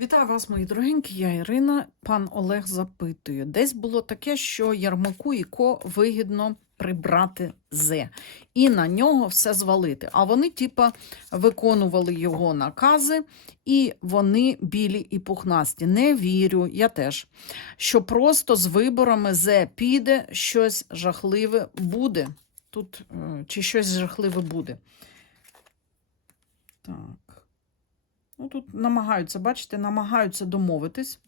Вітаю вас, мої дорогенькі. Я Ірина. Пан Олег запитує. Десь було таке, що Ярмаку і Ко вигідно прибрати З і на нього все звалити. А вони, типа, виконували його накази, і вони білі і пухнасті. Не вірю, я теж. Що просто з виборами З піде, щось жахливе буде. Тут е, чи щось жахливе буде. Так. Ну, тут намагаються, бачите, намагаються домовитись.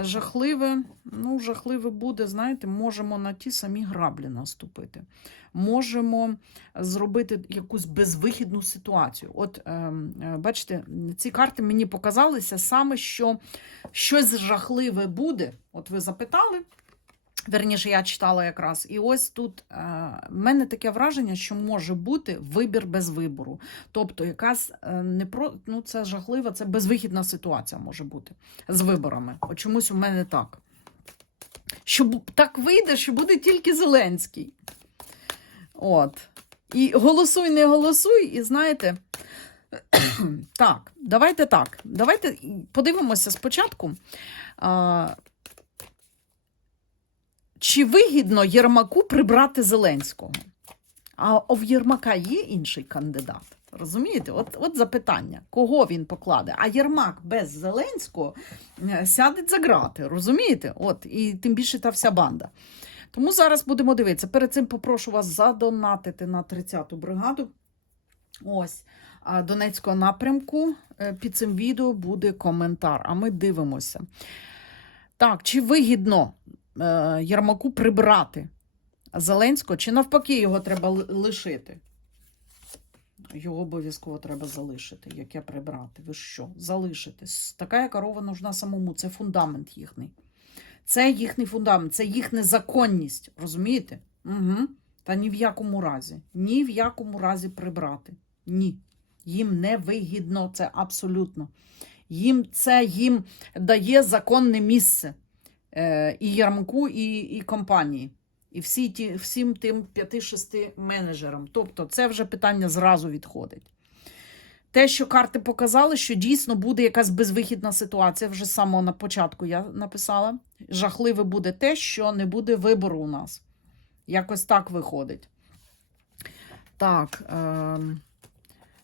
Жахливе, ну, жахливе буде, знаєте, можемо на ті самі граблі наступити. Можемо зробити якусь безвихідну ситуацію. От, е, е, бачите, ці карти мені показалися саме, що щось жахливе буде. От ви запитали. Верніше, я читала якраз. І ось тут е, в мене таке враження, що може бути вибір без вибору. Тобто, якась е, не про ну це жахлива, це безвихідна ситуація може бути з виборами. От чомусь у мене так. Що так вийде, що буде тільки Зеленський. От. І голосуй, не голосуй, і знаєте. так, давайте так. Давайте подивимося спочатку. Чи вигідно Єрмаку прибрати Зеленського? А в Єрмака є інший кандидат. Розумієте? От, от запитання, кого він покладе? А Єрмак без Зеленського е, сяде за грати, розумієте? От, і тим більше та вся банда. Тому зараз будемо дивитися. Перед цим попрошу вас задонатити на 30-ту бригаду. Ось Донецького напрямку. Е, Під цим відео буде коментар. А ми дивимося. Так, чи вигідно е, Єрмаку прибрати Зеленського, чи навпаки його треба лишити? Його обов'язково треба залишити, яке прибрати. Ви що? Залишити. Така, корова нужна самому. Це фундамент їхній. Це їхній фундамент, це їхня законність. Розумієте? Угу. Та ні в якому разі. Ні в якому разі прибрати. Ні. Їм не вигідно це абсолютно. Їм це їм дає законне місце е, і Ярмаку, і, і компанії, і всі ті, всім тим 5-6 менеджерам. Тобто, це вже питання зразу відходить. Те, що карти показали, що дійсно буде якась безвихідна ситуація, вже з самого на початку я написала. Жахливе буде те, що не буде вибору у нас. Якось так виходить. Так. Е-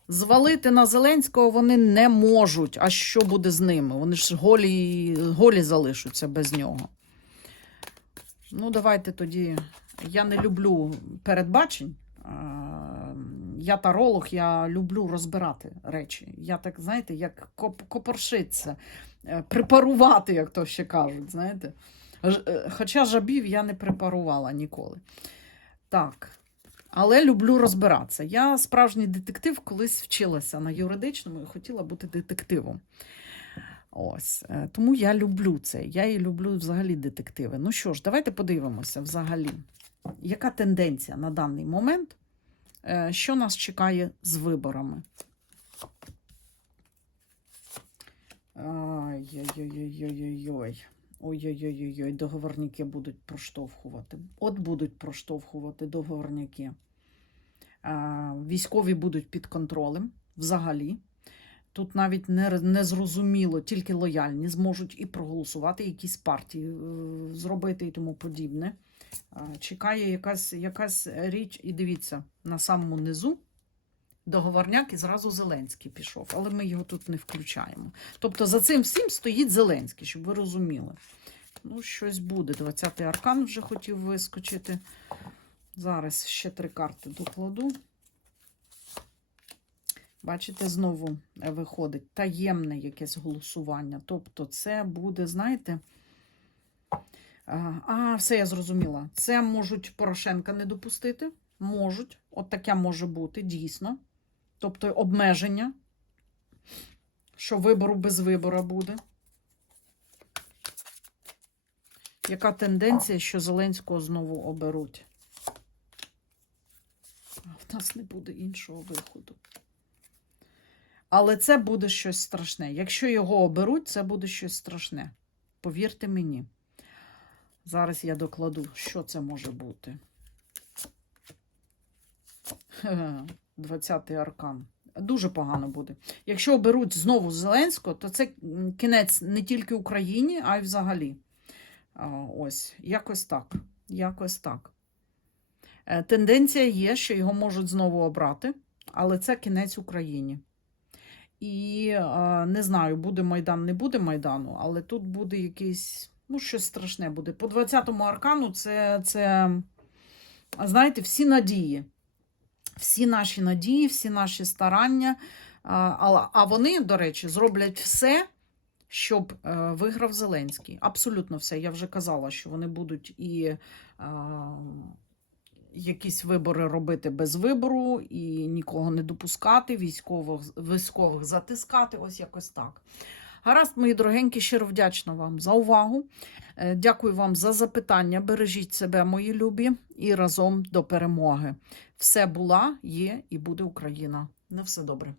Звалити на Зеленського вони не можуть. А що буде з ними? Вони ж голі, голі залишаться без нього. Ну, давайте тоді. Я не люблю передбачень. Я таролог, я люблю розбирати речі. Я так, знаєте, як коп- копоршиться, е, препарувати, як то ще кажуть. знаєте. Е, Хоча жабів я не препарувала ніколи. Так. Але люблю розбиратися. Я справжній детектив колись вчилася на юридичному і хотіла бути детективом. Ось. е, Тому я люблю це. Я і люблю взагалі детективи. Ну що ж, давайте подивимося взагалі, яка тенденція на даний момент, е, що нас чекає з виборами. Ой-ой-ой-ой-ой-ой. Договорники будуть проштовхувати. От будуть проштовхувати договорники. Військові будуть під контролем взагалі. Тут навіть не, не зрозуміло, тільки лояльні зможуть і проголосувати, якісь партії е, зробити і тому подібне. Чекає якась, якась річ, і дивіться, на самому низу договорняк і зразу Зеленський пішов, але ми його тут не включаємо. Тобто за цим всім стоїть Зеленський, щоб ви розуміли. Ну, щось буде. 20-й аркан вже хотів вискочити. Зараз ще три карти докладу. Бачите, знову виходить таємне якесь голосування. Тобто, це буде, знаєте. А, все я зрозуміла. Це можуть Порошенка не допустити. Можуть. От таке може бути, дійсно. Тобто обмеження, що вибору без вибору буде. Яка тенденція, що Зеленського знову оберуть? А В нас не буде іншого виходу. Але це буде щось страшне. Якщо його оберуть, це буде щось страшне. Повірте мені. Зараз я докладу, що це може бути. 20-й аркан. Дуже погано буде. Якщо оберуть знову Зеленського, то це кінець не тільки Україні, а й взагалі. Ось, якось так. Якось так. Е, Тенденція є, що його можуть знову обрати, але це кінець Україні. І е, не знаю, буде Майдан, не буде Майдану, але тут буде якийсь, ну, щось страшне буде. По 20-му аркану це, це знаєте, всі надії. Всі наші надії, всі наші старання. А, вони, до речі, зроблять все, щоб е, виграв Зеленський. Абсолютно все. Я вже казала, що вони будуть і якісь вибори робити без вибору, і нікого не допускати, військових, військових затискати. Ось якось так. Гаразд, мої дорогенькі, щиро вдячна вам за увагу. Е, Дякую вам за запитання. Бережіть себе, мої любі, і разом до перемоги. Все була, є і буде Україна. На все добре.